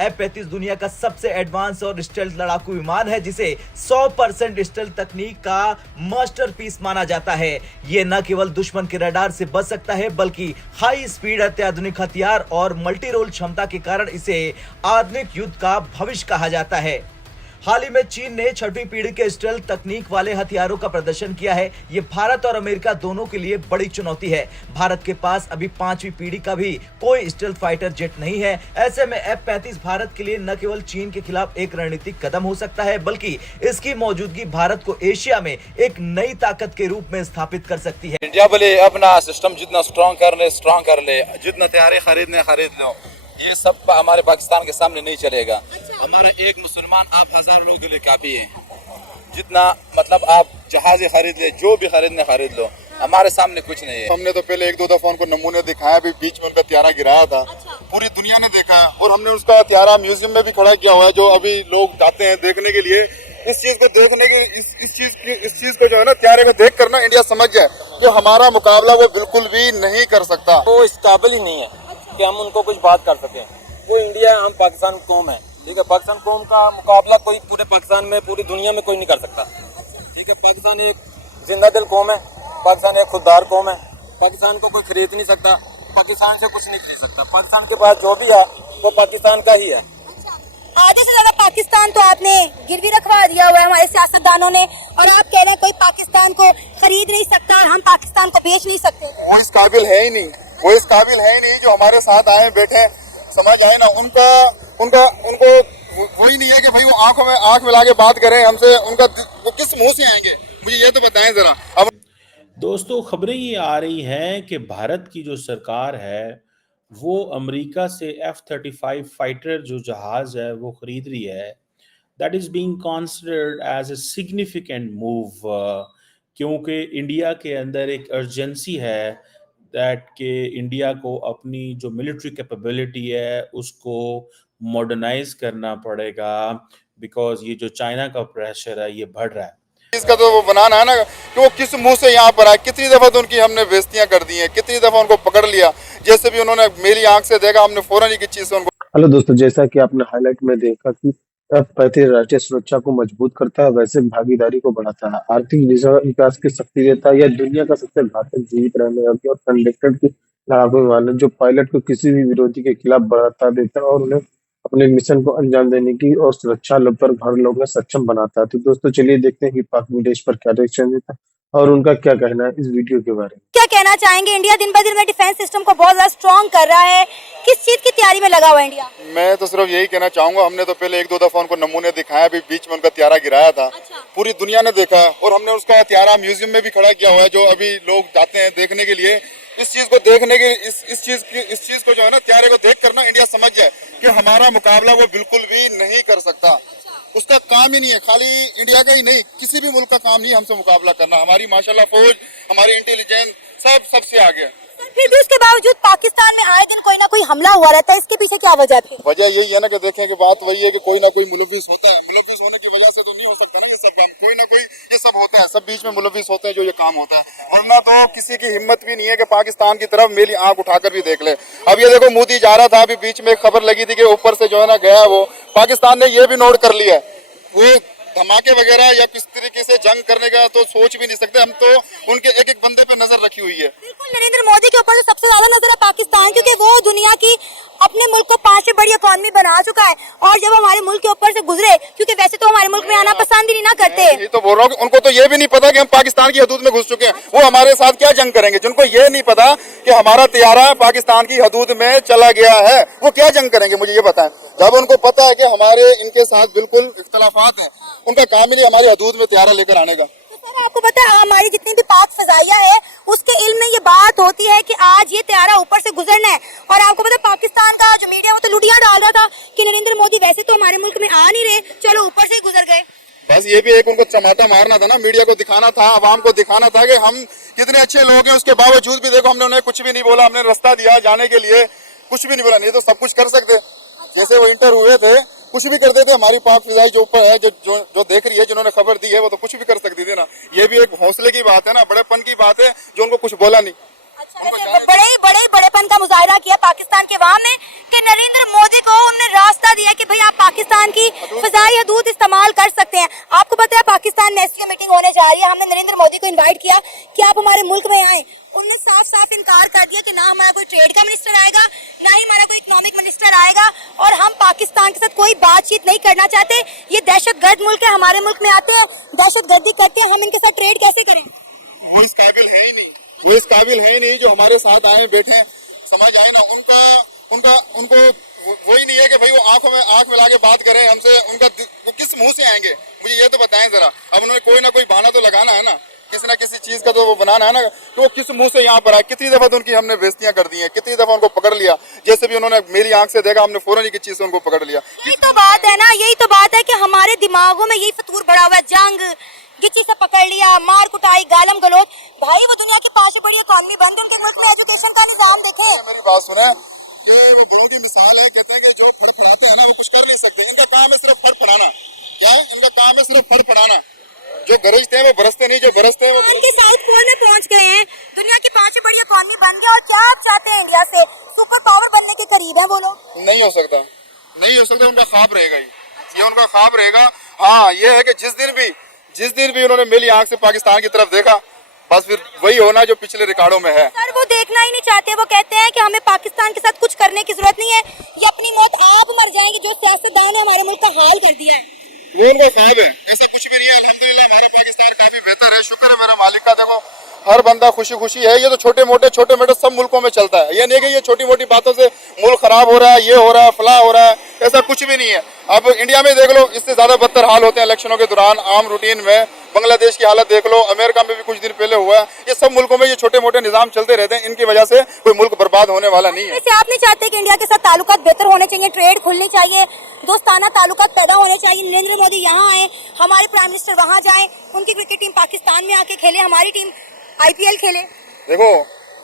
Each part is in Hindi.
F-35 दुनिया का सबसे एडवांस और स्टेल्थ लड़ाकू विमान है, जिसे 100% स्टेल्थ तकनीक का मास्टरपीस माना जाता है। ये न केवल दुश्मन के रडार से बच सकता है, बल्कि हाई स्पीड, अत्याधुनिक हथियार और मल्टी रोल क्षमता के कारण इसे आधुनिक युद्ध का भविष्य कहा जाता है। हाल ही में चीन ने 6वीं पीढ़ी के स्टेल्थ तकनीक वाले हथियारों का प्रदर्शन किया है। ये भारत और अमेरिका दोनों के लिए बड़ी चुनौती है। भारत के पास अभी 5वीं पीढ़ी का भी कोई स्टेल्थ फाइटर जेट नहीं है। ऐसे में F-35 भारत के लिए न केवल चीन के खिलाफ एक रणनीतिक कदम हो सकता है, बल्कि इसकी मौजूदगी भारत को एशिया में एक नई ताकत के रूप में स्थापित कर सकती है। इंडिया बोले अपना सिस्टम जितना स्ट्रॉन्ग कर ले, जितना तैयारी खरीद लो, ये सब हमारे पाकिस्तान के सामने नहीं चलेगा। हमारा एक मुसलमान आप 1000 लोगों के लिए काफी है। जितना मतलब आप जहाज खरीद ले, जो भी खरीद लो, हमारे सामने कुछ नहीं है। हमने तो पहले 1-2 दफा उनको नमूने दिखाया, अभी बीच में उनका त्यारा गिराया था। पूरी दुनिया ने देखा और हमने उसका त्यारा म्यूजियम में भी खड़ा किया हुआ है, जो अभी लोग जाते हैं देखने के लिए। इस चीज को देखने के इस चीज को जो है ना, त्यारे को देख कर ना इंडिया समझ जाए जो हमारा मुकाबला वो बिल्कुल भी नहीं कर सकता। वो इस काबिल ही नहीं है कि हम उनको कुछ बात कर सकें। वो इंडिया, हम पाकिस्तान कौम है, ठीक है। पाकिस्तान कौम का मुकाबला कोई पूरे पाकिस्तान में, पूरी दुनिया में कोई नहीं कर सकता, ठीक है। पाकिस्तान एक जिंदा दिल कौम है, पाकिस्तान एक खुददार कौम है। पाकिस्तान को कोई खरीद नहीं सकता, पाकिस्तान से कुछ नहीं खरीद सकता। पाकिस्तान के पास जो भी है वो पाकिस्तान का ही है। आधे से ज्यादा पाकिस्तान तो आपने गिरवी रखवा दिया हुआ है हमारे सियासतदानों ने, और आप कह रहे हैं कोई पाकिस्तान को खरीद नहीं सकता और हम पाकिस्तान को बेच नहीं सकते। वो इस काबिल है ही नहीं, वो इस काबिल है ही नहीं जो हमारे साथ आए बैठे समझ आए ना। उनको वही नहीं है कि भाई वो आंखों में आंख मिला के बात करें हमसे। वो किस मुंह से आएंगे, मुझे ये तो बताएं जरा। अब दोस्तों, खबरें ये आ रही हैं कि भारत की जो सरकार है वो अमेरिका से F-35 फाइटर जो जहाज है वो खरीद रही है। That is being considered as a significant move, क्योंकि इंडिया के अंदर एक अर्जेंसी है दैट के इंडिया को अपनी जो मिलिट्री कैपेबिलिटी है उसको मॉडर्नाइज करना पड़ेगा, बिकॉज ये जो चाइना का प्रेशर है ये बढ़ रहा है। इसका तो वो बनाना है ना कि वो किस मुंह से यहाँ पर आए। कितनी दफा तो उनकी हमने बेइज्जतियां कर दी हैं, कितनी दफा उनको पकड़ लिया। जैसे भी उन्होंने मेरी आंख से देखा, हमने फौरन ही किस चीज से उनको। हेलो दोस्तों, जैसा कि आपने हाईलाइट में देखा कि F-35 राष्ट्रीय सुरक्षा को मजबूत करता है, वैसे भागीदारी को बढ़ाता है, आर्थिक विकास की शक्ति देता है, या दुनिया का सबसे घातक जीवित रहने योग्य और कंडक्टर की लड़ाकू विमान है, जो पायलट को किसी भी विरोधी के खिलाफ बढ़ाता देता है और उन्हें अपने मिशन को अंजाम देने की और सुरक्षा पर घर लोग में सक्षम बनाता है। तो दोस्तों, चलिए देखते हैं कि पाक विदेश पर क्या रिएक्शन देता है और उनका क्या कहना है इस वीडियो के बारे में। क्या कहना चाहेंगे? इंडिया दिन ब दिन में डिफेंस सिस्टम को बहुत ज्यादा स्ट्रॉन्ग कर रहा है, किस चीज की तैयारी में लगा हुआ है इंडिया? मैं तो सिर्फ यही कहना चाहूंगा, हमने तो पहले 1-2 दफा उनको नमूने दिखाया, अभी बीच में उनका त्यारा गिराया था। पूरी दुनिया ने देखा और हमने उसका त्यारा म्यूजियम में भी खड़ा किया हुआ है, जो अभी लोग जाते हैं देखने के लिए। इस चीज को देखने के इस चीज को जो है ना, त्यारे को देख कर ना इंडिया समझ जाए कि हमारा मुकाबला वो बिल्कुल भी नहीं कर सकता। उसका काम ही नहीं है, खाली इंडिया का ही नहीं, किसी भी मुल्क का काम नहीं हमसे मुकाबला करना। हमारी माशाल्लाह फौज, हमारी इंटेलिजेंस सबसे आगे है। फिर भी उसके बावजूद पाकिस्तान में आए दिन कोई ना कोई हमला हुआ रहता है, इसके पीछे क्या वजह है? वजह यही है ना कि देखें कि बात वही है कि कोई ना कोई मुलविस होता है। मुलविस होने की वजह से तो नहीं हो सकता ना ये सब काम, कोई ना कोई ये सब होता है, सब बीच में मुलविस होते हैं जो ये काम होता है। वरना तो किसी की हिम्मत भी नहीं है कि पाकिस्तान की तरफ मेरी आंख उठाकर भी देख ले। अब ये देखो, मोदी जा रहा था, अभी बीच में एक खबर लगी थी कि ऊपर से जो है ना गया, वो पाकिस्तान ने ये भी नोट कर लिया है। वो धमाके वगैरह या किस तरीके से जंग करने का तो सोच भी नहीं सकते। हम तो उनके एक एक बंदे पे नजर रखी हुई है। बिल्कुल, नरेंद्र मोदी के ऊपर तो सबसे ज्यादा नजर है पाकिस्तान, क्योंकि वो दुनिया की अपने मुल्क को 5वीं बड़ी इकॉनमी बना चुका है। और जब हमारे मुल्क के ऊपर से गुजरे, क्योंकि वैसे तो हमारे मुल्क में आना पसंद ही नहीं करते। ये तो बोल रहा हूँ, उनको तो ये भी नहीं पता कि हम पाकिस्तान की हदूद में घुस चुके हैं। वो हमारे साथ क्या जंग करेंगे? जिनको ये नहीं पता कि हमारा त्यारा पाकिस्तान की हदूद में चला गया है, वो क्या जंग करेंगे? मुझे ये बताएं। जब उनको पता है कि हमारे इनके साथ बिल्कुल इख्तलाफात है, उनका काम ही नहीं हमारी हदूद में त्यारा लेकर आने का। तो आपको पता है, हमारी जितनी भी पाक फजाइया है उसके इल्म में ये बात होती है कि आज ये त्यारा ऊपर से गुजरना है। और आपको पता है, पाकिस्तान का जो मीडिया वो तो लुटियां डाल रहा था कि नरेंद्र मोदी वैसे तो हमारे मुल्क में आ नहीं रहे, चलो ऊपर से ही गुजर गए। बस ये भी एक उनको चमाटा मारना था ना, मीडिया को दिखाना था, आवाम को दिखाना था कि हम कितने अच्छे लोग हैं। उसके बावजूद भी देखो, हमने उन्हें कुछ भी नहीं बोला, हमने रास्ता दिया जाने के लिए, कुछ भी नहीं बोला। नहीं तो सब कुछ कर सकते, जैसे वो इंटर हुए थे कुछ भी कर देते। हमारी पाक फिजाई जो ऊपर है, जो देख रही है, जिन्होंने खबर दी है, वो तो कुछ भी कर सकती थी ना। ये भी एक हौसले की बात है ना, बड़ेपन की बात है, जो उनको कुछ बोला नहीं। बड़ेपन का मुजाहरा किया पाकिस्तान के अवाम ने कि नरेंद्र मोदी को उन्होंने रास्ता दिया है कि भाई आप पाकिस्तान की फिजाई हदूद इस्तेमाल कर सकते हैं। आपको पता है पाकिस्तान में एससीओ मीटिंग होने जा रही है, हमने नरेंद्र मोदी को इनवाइट किया कि आप हमारे मुल्क में आए। उन्होंने साफ साफ इनकार कर दिया कि ना हमारा कोई ट्रेड का मिनिस्टर आएगा, ना ही हमारा कोई इकोनॉमिक मिनिस्टर आएगा, और हम पाकिस्तान के साथ कोई बातचीत नहीं करना चाहते। ये दहशतगर्द मुल्क है, हमारे मुल्क में आते हैं दहशतगर्दी करते हैं, हम इनके साथ ट्रेड कैसे करें? वो इस काबिल है ही नहीं, वो इस काबिल है ही नहीं जो हमारे साथ आए बैठे हैं। समझ आए ना, उनको वो ही नहीं है कि भाई वो आंख मिला के बात करें हमसे। वो किस मुंह से आएंगे मुझे ये तो बताएं जरा। अब उन्होंने कोई ना कोई बहाना तो लगाना है ना, किसी ना किसी चीज का तो वो बनाना है ना, तो वो किस मुंह से यहाँ पर आए। कितनी दफा तो उनकी हमने बेइज्जतियां कर दी हैं, कितनी दफा उनको पकड़ लिया। जैसे भी उन्होंने मेरी आंख से देखा, हमने फौरन की चीज से उनको पकड़ लिया। यही तो बात है ना, यही तो बात है कि हमारे दिमागों में यही फतूर भरा हुआ है, जंग गिच्ची से पकड़ लिया, मार कुटाई, गालम गलोच। भाई वो दुनिया की 5 बड़ी इकॉनमी बंद है, उनके मुल्क में एजुकेशन का निजाम देखें। मेरी बात सुने, ये वो बड़ों की मिसाल है। कहते हैं कि जो फड़फड़ाते हैं ना वो कुछ कर नहीं सकते, इनका काम है सिर्फ फड़फड़ाना। क्या है इनका काम? है सिर्फ फड़फड़ाना। जो गरजते हैं वो बरसते नहीं, जो बरसते हैं वो उनके साउथ पोल में पहुंच गए हैं, दुनिया की 5 बड़ी इकॉनमी बन गया। और क्या आप चाहते हैं इंडिया से सुपर पावर बनने के करीब है वो लोग? नहीं हो सकता, नहीं हो सकता। उनका ख्वाब रहेगा ये उनका ख्वाब रहेगा। हाँ, ये है कि जिस दिन भी उन्होंने मेरी आंख से पाकिस्तान की तरफ देखा, बस फिर वही होना जो पिछले रिकॉर्डों में है। सर वो देखना ही नहीं चाहते, वो कहते हैं कि हमें पाकिस्तान के साथ कुछ करने की जरूरत नहीं है, ये अपनी मौत आप मर जाएंगे। जो सियासतदान ने हमारे मुल्क का हाल कर दिया है, वो उनका ख्वाब है, ऐसा कुछ भी नहीं है। अल्हम्दुलिल्लाह हमारा पाकिस्तान काफी बेहतर है, शुक्र है मेरे मालिक का। देखो हर बंदा खुशी खुशी है। ये तो छोटे मोटे सब मुल्कों में चलता है। ये नहीं कि ये छोटी मोटी बातों से मुल्क खराब हो रहा है, ये हो रहा है, फला हो रहा है, ऐसा कुछ भी नहीं है। अब इंडिया में देख लो, इससे ज्यादा बदतर हाल होते हैं इलेक्शनों के दौरान, आम रूटीन में। बांग्लादेश की हालत देख लो, अमेरिका में भी कुछ दिन पहले हुआ है। ये सब मुल्कों में ये छोटे मोटे निजाम चलते रहते हैं, इनकी वजह से कोई मुल्क बर्बाद होने वाला नहीं है। वैसे आप नहीं चाहते कि इंडिया के साथ ताल्लुकात बेहतर होने चाहिए, ट्रेड खुलनी चाहिए, दोस्ताना ताल्लुकात पैदा होने चाहिए? नरेंद्र मोदी यहाँ आए, हमारे प्राइम मिनिस्टर वहाँ जाए, उनकी क्रिकेट टीम पाकिस्तान में आके खेले, हमारी टीम IPL खेले। देखो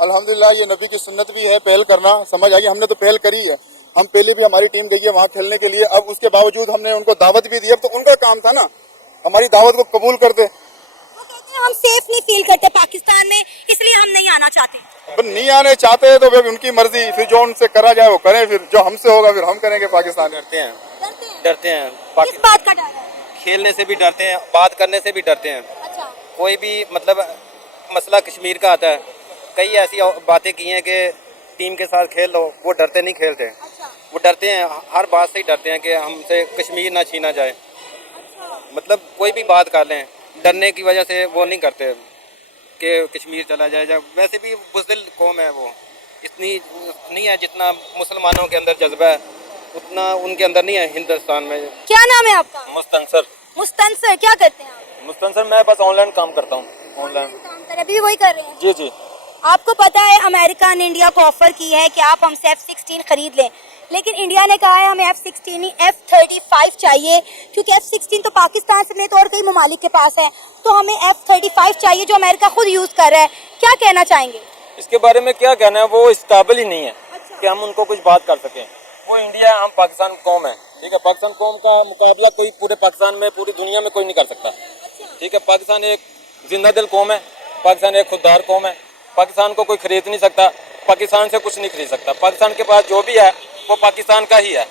अल्हम्दुलिल्लाह ये नबी की सुन्नत भी है पहल करना। समझ आई, हमने तो पहल करी है। हम पहले भी हमारी टीम गई है वहाँ खेलने के लिए। अब उसके बावजूद हमने उनको दावत भी दी। अब तो उनका काम था ना हमारी दावत को कबूल करते। वो कहते हैं हम सेफ नहीं फील करते पाकिस्तान में, इसलिए हम नहीं आना चाहते। पर नहीं आने चाहते तो फिर उनकी मर्जी, फिर जो उनसे करा जाए वो करें, फिर जो हमसे होगा फिर हम करेंगे। पाकिस्तान डरते हैं, डरते हैं? डरते हैं। किस बात का डर है? खेलने से भी डरते हैं, बात करने से भी डरते हैं। अच्छा, कोई भी मतलब मसला कश्मीर का आता है, कई ऐसी बातें की हैं कि टीम के साथ खेल लो, वो डरते नहीं खेलते। अच्छा, वो डरते हैं, हर बात से ही डरते हैं कि हमसे कश्मीर ना छीना जाए। अच्छा। मतलब कोई भी बात कर लें, डरने की वजह से वो नहीं करते कि कश्मीर चला जाए। वैसे भी बुज़दिल कौम है, वो इतनी नहीं है जितना मुसलमानों के अंदर जज्बा है, उतना उनके अंदर नहीं है हिंदुस्तान में। क्या नाम है आपका? मुस्तनसर। मुस्तनसर, क्या करते हैं आप? मुस्तनसर मैं बस ऑनलाइन काम करता हूँ। ऑनलाइन काम कर रहे हैं, अभी भी वही कर रहे हैं? जी जी। आपको पता है अमेरिका ने इंडिया को ऑफर की है कि आप हमसे F-16 खरीद लें, लेकिन इंडिया ने कहा है हमें F-16 नहीं F-35 चाहिए, क्योंकि F-16 तो पाकिस्तान समेत और कई ममालिक के पास है, तो हमें F-35 चाहिए जो अमेरिका खुद यूज कर रहा है। क्या कहना चाहेंगे इसके बारे में? क्या कहना है, वो इस काबिल ही नहीं है कि हम उनको कुछ बात कर सकें। वो इंडिया है, हम पाकिस्तान कौम है, ठीक है। पाकिस्तान कौम का मुकाबला कोई पूरे पाकिस्तान में, पूरी दुनिया में कोई नहीं कर सकता, ठीक है। पाकिस्तान एक जिंदा दिल कौम है, पाकिस्तान एक खुददार कौम है। पाकिस्तान को कोई खरीद नहीं सकता, पाकिस्तान से कुछ नहीं खरीद सकता। पाकिस्तान के पास जो भी है वो पाकिस्तान का ही है।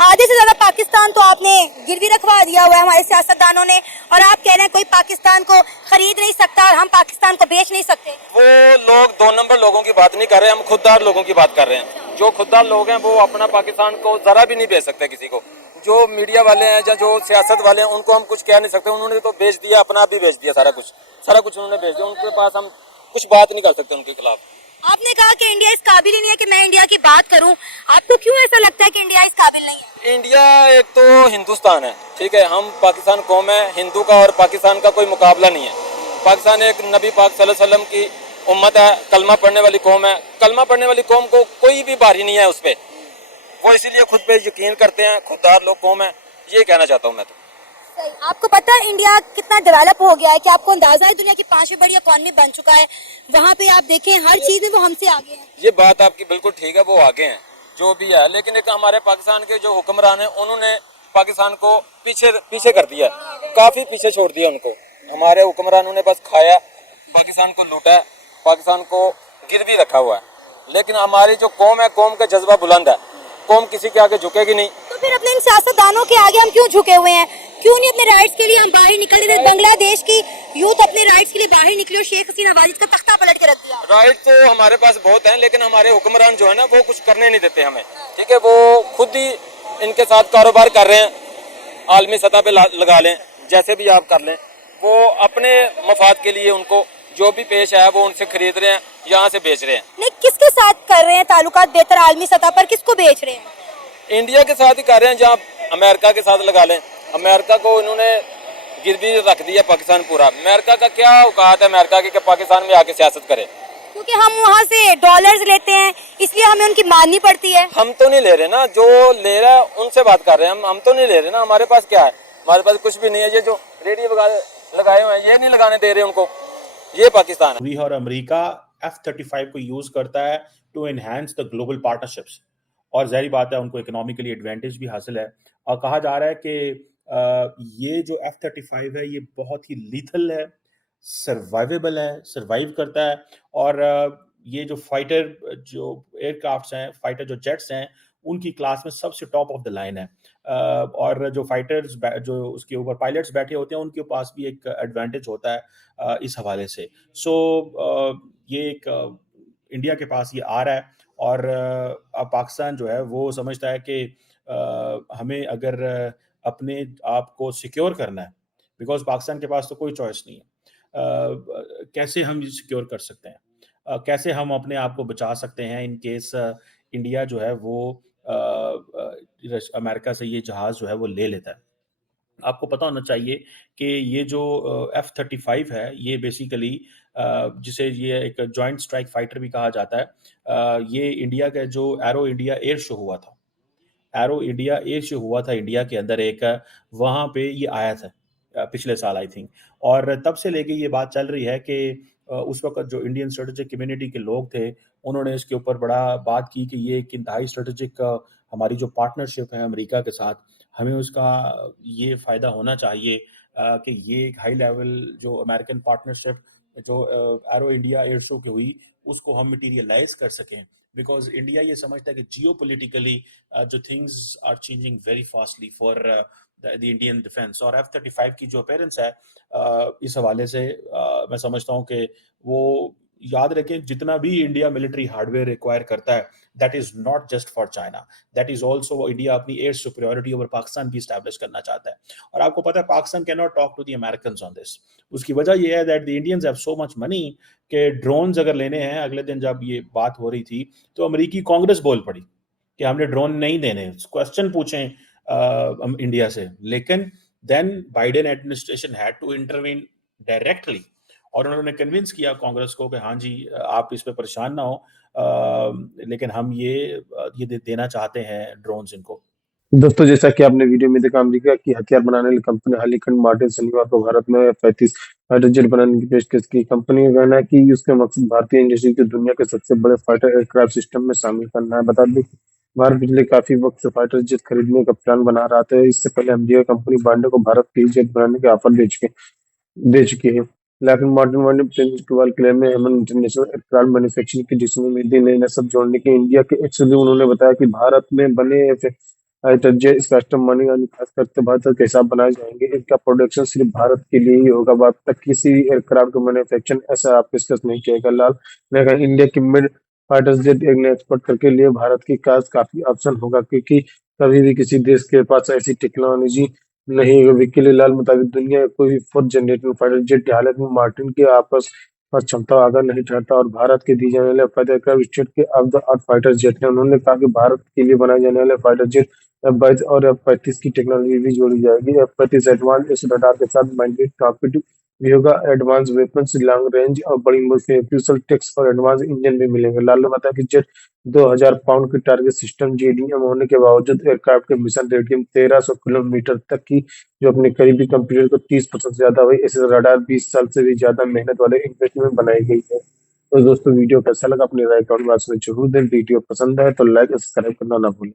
आधे से ज्यादा पाकिस्तान तो आपने गिरवी रखवा दिया हुआ है हमारे सियासतदानों ने, और आप कह रहे हैं कोई पाकिस्तान को खरीद नहीं सकता और हम पाकिस्तान को बेच नहीं सकते। वो लोग 2 नंबर लोगों की बात नहीं कर रहे, हम खुददार लोगों की बात कर रहे हैं। जो खुददार लोग हैं वो अपना पाकिस्तान को जरा भी नहीं बेच सकते किसी को। जो मीडिया वाले हैं या जो सियासत वाले हैं उनको हम कुछ कह नहीं सकते। उन्होंने तो बेच दिया, अपना भी बेच दिया, सारा कुछ उन्होंने बेच दिया। उनके पास हम कुछ बात नहीं कर सकते उनके खिलाफ। आपने कहा कि इंडिया इस काबिल ही नहीं है कि मैं इंडिया की बात करूं, आपको क्यों ऐसा लगता है कि इंडिया इस काबिल नहीं है? इंडिया एक तो हिंदुस्तान है, ठीक है। हम पाकिस्तान कौम है, हिंदू का और पाकिस्तान का कोई मुकाबला नहीं है। पाकिस्तान एक नबी पाक सल्लल्लाहु अलैहि वसल्लम की उम्मत है, कलमा पढ़ने वाली कौम है। कलमा पढ़ने वाली कौम को कोई भी भारी नहीं है उस पर, वो इसीलिए खुद पे यकीन करते हैं, खुददार लोग कौम है, ये कहना चाहता हूँ मैं तो। सही। आपको पता है इंडिया कितना डेवलप हो गया है कि आपको अंदाजा है दुनिया की 5वीं बड़ी इकॉनमी बन चुका है। वहाँ पे आप देखें हर चीज में वो हमसे आगे हैं। ये बात आपकी बिल्कुल ठीक है, वो आगे हैं जो भी है, लेकिन एक हमारे पाकिस्तान के जो हुक्मरान हैं उन्होंने पाकिस्तान को पीछे कर दिया, काफी पीछे छोड़ दिया उनको। हमारे हुक्मरानों ने बस खाया, पाकिस्तान को लूटा है, पाकिस्तान को गिरवी रखा हुआ है। लेकिन हमारी जो कौम है, कौम का जज्बा बुलंद है, कौम किसी के आगे झुकेगी नहीं। तो फिर अपने इन सियासतदानों के आगे हम क्यों झुके हुए हैं? क्यों नहीं अपने राइट्स के लिए हम बाहर निकल रहे? बांग्लादेश की यूथ अपने राइट्स के लिए बाहर निकली और शेख हसीना वाजिद का तख्ता पलट के रख दिया। राइट तो हमारे पास बहुत हैं, लेकिन हमारे हुक्मरान जो है ना वो कुछ करने नहीं देते हमें। ठीक है, वो खुद ही इनके साथ कारोबार कर रहे हैं, आलमी सतह पे लगा लें, जैसे भी आप कर लें, वो अपने मफाद के लिए उनको जो भी पेश है वो उनसे खरीद रहे हैं, यहाँ से बेच रहे हैं। नहीं, किसके साथ कर रहे हैं ताल्लुकात बेहतर आलमी सतह पर? किसको बेच रहे हैं? इंडिया के साथ ही कर रहे हैं, जहाँ अमेरिका के साथ लगा लें। अमेरिका को इन्होंने गिरवी रख दिया पाकिस्तान पूरा। अमेरिका का क्या औकात है अमेरिका की कि पाकिस्तान में आके सियासत करे? क्योंकि हम वहाँ से डॉलर्स लेते हैं, इसलिए हमें उनकी माननी पड़ती है। हम तो नहीं ले रहे ना, जो ले रहा है उनसे बात कर रहे हैं। हम तो नहीं ले रहे ना, हमारे पास क्या है? हमारे पास कुछ भी नहीं है। ये जो रेडियो लगाए हुए हैं ये नहीं लगाने दे रहे उनको, ये पाकिस्तान है। भी और अमेरिका F-35 को यूज करता है to enhance the global partnerships, और जाहिर बात है उनको इकोनॉमिकली एडवांटेज भी हासिल है। और कहा जा रहा है कि ये जो F-35 है ये बहुत ही लीथल है, सर्वाइवेबल है, सर्वाइव करता है। और ये जो फाइटर जो एयरक्राफ्ट्स हैं, फाइटर जो जेट्स हैं, उनकी क्लास में सबसे टॉप ऑफ द लाइन है। और जो फाइटर्स जो उसके ऊपर पायलट्स बैठे होते हैं उनके पास भी एक एडवांटेज होता है इस हवाले से। सो ये एक इंडिया के पास ये आ रहा है, और अब पाकिस्तान जो है वो समझता है कि हमें अगर अपने आप को सिक्योर करना है, बिकॉज पाकिस्तान के पास तो कोई चॉइस नहीं है, कैसे हम ये सिक्योर कर सकते हैं, कैसे हम अपने आप को बचा सकते हैं इन केस इंडिया जो है वो अमेरिका से ये जहाज़ जो है वो ले लेता है। आपको पता होना चाहिए कि ये जो F-35 है ये बेसिकली जिसे ये एक जॉइंट स्ट्राइक फाइटर भी कहा जाता है, ये इंडिया का जो एरो इंडिया एयर शो हुआ था, एरो इंडिया एयर शो हुआ था इंडिया के अंदर एक, वहाँ पे ये आया था पिछले साल आई थिंक। और तब से लेके ये बात चल रही है कि उस वक़्त जो इंडियन स्ट्रेटेजिक कम्युनिटी के लोग थे, उन्होंने इसके ऊपर बड़ा बात की कि ये एक इंतहाई स्ट्रेटेजिक हमारी जो पार्टनरशिप है अमेरिका के साथ, हमें उसका ये फ़ायदा होना चाहिए कि ये एक हाई लेवल जो अमेरिकन पार्टनरशिप जो एरो इंडिया एयर शो की हुई, उसको हम मटीरियलाइज़ कर सकें। बिकॉज़ इंडिया ये समझता है कि जियोपॉलिटिकली जो things are changing very fastly for the Indian defence. और F-35 की जो अपीयरेंस है इस हवाले से मैं समझता हूँ कि वो याद रखें, जितना भी इंडिया मिलिट्री हार्डवेयर रिक्वायर करता है, that is not just for China, that is also India अपनी एयर सुपीरियरिटी ओवर पाकिस्तान भी स्टैब्लिश करना चाहता है। और आपको पता है Pakistan can not talk to the Americans on this. उसकी वजह यह है that the Indians have so much money कि ड्रोन्स अगर लेने हैं, अगले दिन जब ये बात हो रही थी तो अमेरिकी कांग्रेस बोल पड़ी कि हमने ड्रोन नहीं देने, क्वेश्चन पूछें इंडिया से। लेकिन then Biden administration had to intervene directly, और उन्होंने कन्विंस किया कांग्रेस को कि हाँ जी आप इस पे परेशान ना हो, लेकिन हम ये देना चाहते हैं ड्रोन्स इनको। दोस्तों, जैसा कि आपने वीडियो में देखा, अमेरिका की हथियार बनाने वाली कंपनी हालीकंड मार्टिन शनिवार को भारत में F-35 फाइटर जेट बनाने की पेशकश की। कंपनी का कहना है कि उसका मकसद भारतीय इंडस्ट्री को दुनिया के सबसे बड़े फाइटर एयरक्राफ्ट सिस्टम में शामिल करना है। बता दें, भारत पिछले काफी वक्त से फाइटर जेट खरीदने का प्लान बना रहा था। इससे पहले अमेरिका कंपनी बांडे को भारत के जेट बनाने के ऑफर दे चुकी है। लॉकहीड मार्टिन ने प्रिंसिपल क्लेम में हेमन इंटरनेशनल एयरक्राफ्ट मैन्युफैक्चरिंग की जिसमें उम्मीदें नई नस्ल जोड़ने की। इंडिया के एक्स-रे उन्होंने बताया कि भारत में बने फाइटर जेट इस कस्टम मनी और खास करके भारत के हिसाब बनाए जाएंगे। इनका प्रोडक्शन सिर्फ भारत के लिए ही होगा, बाद तक किसी एयरक्राफ्ट का मैन्युफैक्चरिंग ऐसा आप डिस्कस नहीं किया। लाल ने कहा, इंडिया की मिड फाइटर जेट एक्सपोर्ट करके लिए भारत की काफी ऑप्शन होगा, क्योंकि कभी भी किसी देश के पास ऐसी टेक्नोलॉजी नहीं है। वकील लाल मुताबिक दुनिया का कोई भी फोर्थ जनरेशन फाइटर जेट की हालत में मार्टिन के आपस पर क्षमता आगे नहीं चढ़ता, और भारत के दिए जाने वाले फाइटर एयरक्राफ्ट स्टेट के of the art fighter jet है। उन्होंने कहा कि भारत के लिए बनाए जाने वाले फाइटर जेट F-22 और F-35 की टेक्नोलॉजी भी जोड़ी जाएगी। F-35 एडवांस इस रडार के साथ माइंडेड टॉर्पेडो भी होगा, एडवांस वेपन्स, लॉन्ग रेंज और बड़ी फ्यूसल टेक्स और एडवांस इंजन भी मिलेंगे। लाल ने बताया कि जेट 2000 पाउंड की टारगेट सिस्टम JDM होने के बावजूद एयरक्राफ्ट के मिशन रेडियम 1300 किलोमीटर तक की, जो अपने करीबी कंप्यूटर को 30% ज्यादा हुई। इसे रडार 20 साल से भी ज्यादा मेहनत वाले इन्वेस्टमेंट में बनाई गई है। तो दोस्तों, वीडियो कैसा लगा अपनी राय कमेंट बॉक्स में जरूर दें। वीडियो पसंद आए तो लाइक और सब्सक्राइब करना ना भूलें।